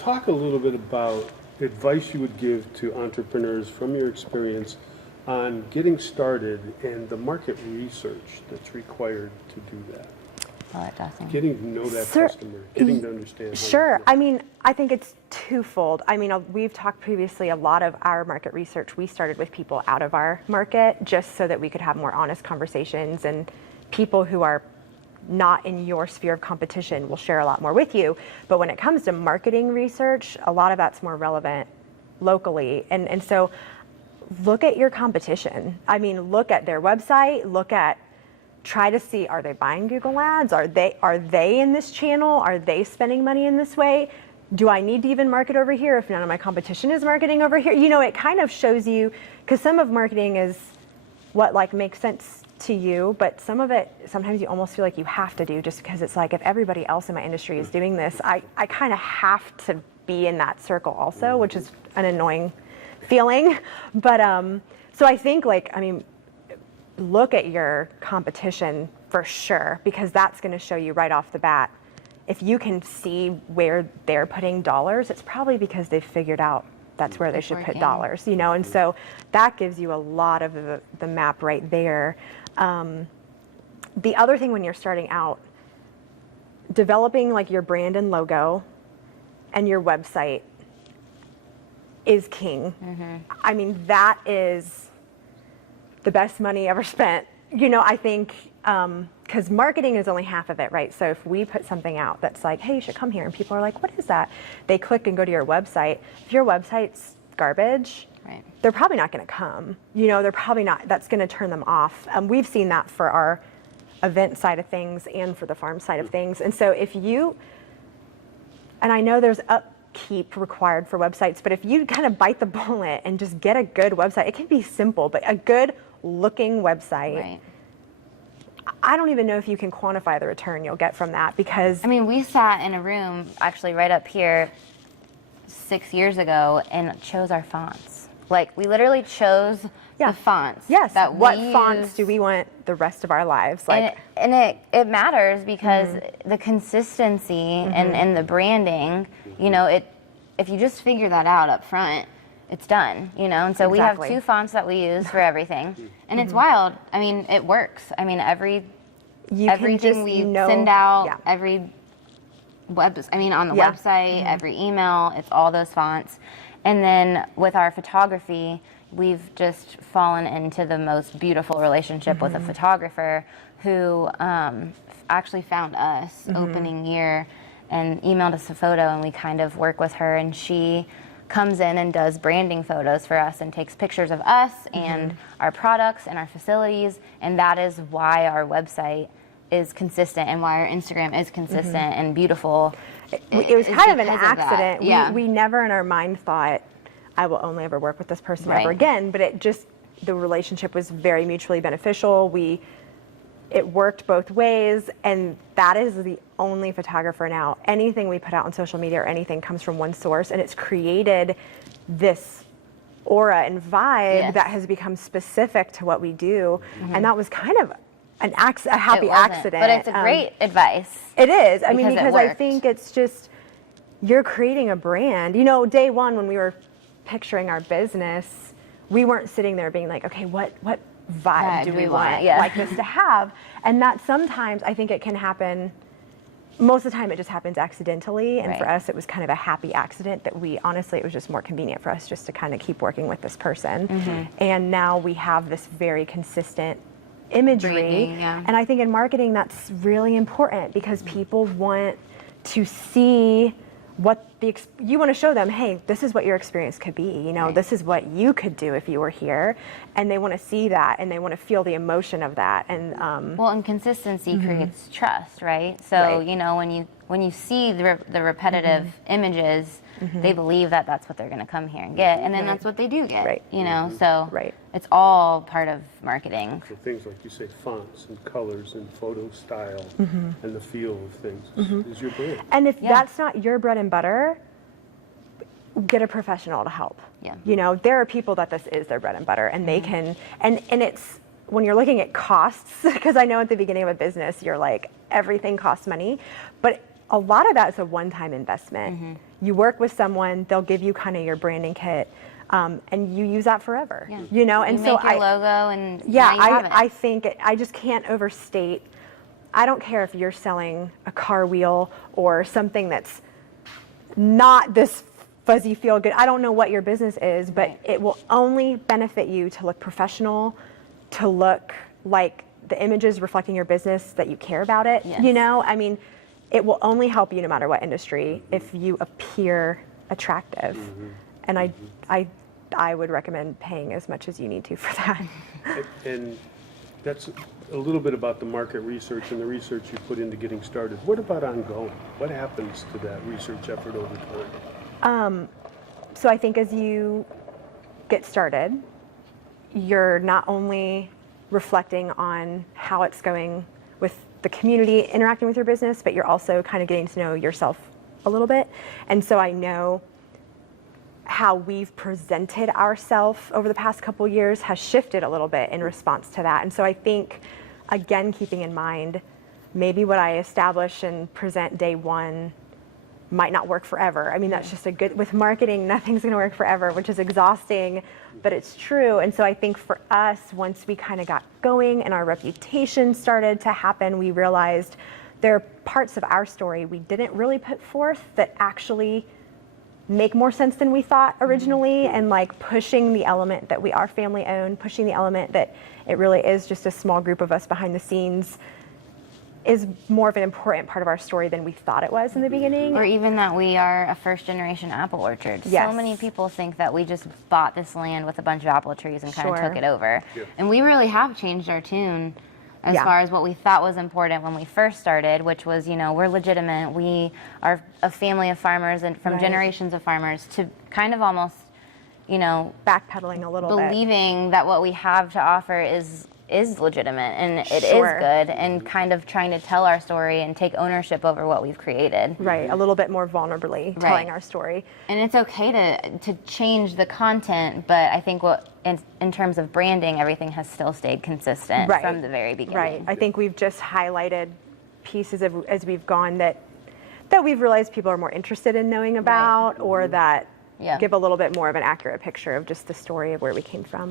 talk a little bit about advice you would give to entrepreneurs from your experience on getting started and the market research that's required to do that? Well, it doesn't. Getting to know that customer, getting to understand. Sure. I mean, I think it's twofold. I mean, we've talked previously, a lot of our market research, we started with people out of our market just so that we could have more honest conversations, and people who are not in your sphere of competition will share a lot more with you. But when it comes to marketing research, a lot of that's more relevant locally. And so look at your competition. I mean, look at their website, try to see, are they buying Google ads? Are they in this channel? Are they spending money in this way? Do I need to even market over here if none of my competition is marketing over here? You know, it kind of shows you, because some of marketing is what like makes sense to you, but some of it, sometimes you almost feel like you have to do, just because it's like, if everybody else in my industry is doing this, I kind of have to be in that circle also, which is an annoying feeling. But so I think, like, I mean, look at your competition for sure, because that's going to show you right off the bat. If you can see where they're putting dollars, it's probably because they've figured out that's where they should put dollars, you know, and so that gives you a lot of the map right there. The other thing when you're starting out, developing like your brand and logo and your website is king. I mean, that is the best money ever spent. You know, I think, because marketing is only half of it, right? So if we put something out that's like, hey, you should come here, and people are like, what is that? They click and go to your website. If your website's garbage, right, they're probably not going to come. You know, they're probably not, that's going to turn them off. We've seen that for our event side of things and for the farm side of things. And so if you, and I know there's upkeep required for websites, but if you kind of bite the bullet and just get a good website, it can be simple, but a good looking website, right, I don't even know if you can quantify the return you'll get from that, because I mean, we sat in a room actually right up here 6 years ago and chose our fonts. Like, we literally chose the fonts. Yes. That what fonts do we want the rest of our lives? Like, and it matters because the consistency and the branding, you know, if you just figure that out up front, it's done, you know? And so we have 2 fonts that we use for everything. And it's wild. I mean, it works. I mean, everything we send out, every on the website, every email, it's all those fonts. And then with our photography, we've just fallen into the most beautiful relationship with a photographer who actually found us opening year and emailed us a photo, and we kind of work with her, and she comes in and does branding photos for us and takes pictures of us and our products and our facilities, and that is why our website is consistent and why our Instagram is consistent and beautiful. It was kind of an accident. We never in our mind thought, I will only ever work with this person ever again, but it just, the relationship was very mutually beneficial. It worked both ways, and that is the only photographer now. Anything we put out on social media or anything comes from one source, and it's created this aura and vibe that has become specific to what we do, and that was kind of a happy accident. But it's a great advice. It is. I mean, because I think it's just, you're creating a brand. You know, day one when we were picturing our business, we weren't sitting there being like, okay, what vibe do we want like this to have? And that sometimes I think it can happen, most of the time it just happens accidentally, and for us it was kind of a happy accident that it was just more convenient for us just to kind of keep working with this person. And now we have this very consistent imagery, and I think in marketing that's really important, because people want to see what you want to show them, hey, this is what your experience could be, you know, this is what you could do if you were here, and they want to see that, and they want to feel the emotion of that. And well, and consistency creates trust, right? So you know, when you see the repetitive images, they believe that that's what they're going to come here and get, and then that's what they do get, you know, so it's all part of marketing. So things like you say, fonts and colors and photo style and the feel of things is your brand. And if that's not your bread and butter, get a professional to help. You know, there are people that this is their bread and butter, and they can, and it's, when you're looking at costs, because I know at the beginning of a business, you're like, everything costs money, but a lot of that is a one-time investment. You work with someone, they'll give you kind of your branding kit, and you use that forever. You know, and you so make your logo, and yeah, now you have it. I think I just can't overstate. I don't care if you're selling a car wheel or something that's not this fuzzy feel good. I don't know what your business is, but it will only benefit you to look professional, to look like the images reflecting your business, that you care about it. You know, I mean, it will only help you no matter what industry if you appear attractive. And I would recommend paying as much as you need to for that. And that's a little bit about the market research and the research you put into getting started. What about ongoing? What happens to that research effort over time? So I think as you get started, you're not only reflecting on how it's going with the community interacting with your business, but you're also kind of getting to know yourself a little bit. And so I know how we've presented ourselves over the past couple years has shifted a little bit in response to that. And so I think, again, keeping in mind, maybe what I establish and present day one might not work forever. I mean, that's just with marketing, nothing's gonna work forever, which is exhausting, but it's true. And so I think for us, once we kind of got going and our reputation started to happen, we realized there are parts of our story we didn't really put forth that actually make more sense than we thought originally, and like pushing the element that we are family owned, pushing the element that it really is just a small group of us behind the scenes is more of an important part of our story than we thought it was in the beginning. Or even that we are a first generation apple orchard. So many people think that we just bought this land with a bunch of apple trees and kind of took it over. And we really have changed our tune as far as what we thought was important when we first started, which was, you know, we're legitimate. We are a family of farmers and from generations of farmers, to kind of almost, you know, backpedaling a little bit. Believing that what we have to offer is legitimate and it is good, and kind of trying to tell our story and take ownership over what we've created. Right, a little bit more vulnerably telling our story. And it's okay to change the content, but I think in terms of branding, everything has still stayed consistent from the very beginning. Right, I think we've just highlighted pieces as we've gone that we've realized people are more interested in knowing about, or that give a little bit more of an accurate picture of just the story of where we came from.